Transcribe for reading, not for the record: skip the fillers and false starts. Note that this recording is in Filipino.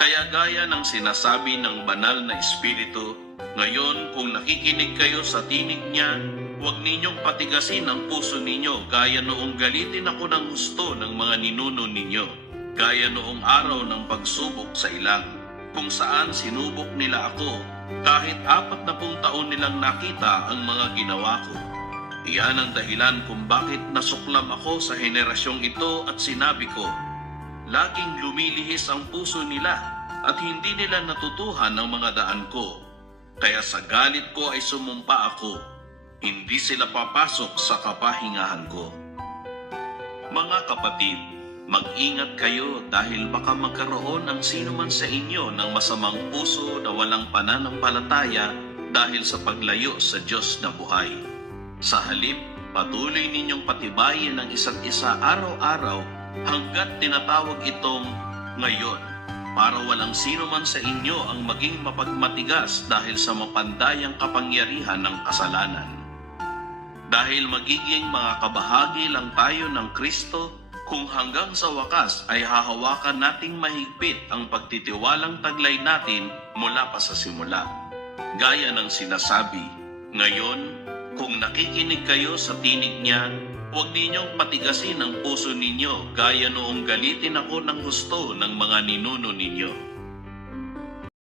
Kaya gaya ng sinasabi ng banal na Espiritu, ngayon kung nakikinig kayo sa tinig niya, huwag ninyong patigasin ang puso ninyo gaya noong galitin ako ng husto ng mga ninuno ninyo, gaya noong araw ng pagsubok sa ilang, kung saan sinubok nila ako, kahit 40 taon nilang nakita ang mga ginawa ko. Iyan ang dahilan kung bakit nasuklam ako sa henerasyong ito at sinabi ko, laging lumilihis ang puso nila at hindi nila natutuhan ang mga daan ko. Kaya sa galit ko ay sumumpa ako, hindi sila papasok sa kapahingahan ko. Mga kapatid, mag-ingat kayo dahil baka magkaroon ang sino man sa inyo ng masamang puso na walang pananampalataya dahil sa paglayo sa Diyos na buhay. Sa halip, patuloy ninyong patibayin ang isa't isa araw-araw hanggat tinatawag itong ngayon, para walang sino man sa inyo ang maging mapagmatigas dahil sa mapandayang kapangyarihan ng kasalanan. Dahil magiging mga kabahagi lang tayo ng Kristo, kung hanggang sa wakas ay hahawakan nating mahigpit ang pagtitiwalang taglay natin mula pa sa simula. Gaya ng sinasabi, ngayon, kung nakikinig kayo sa tinig niya, huwag ninyong patigasin ang puso ninyo gaya noong galitin ako ng husto ng mga ninuno ninyo.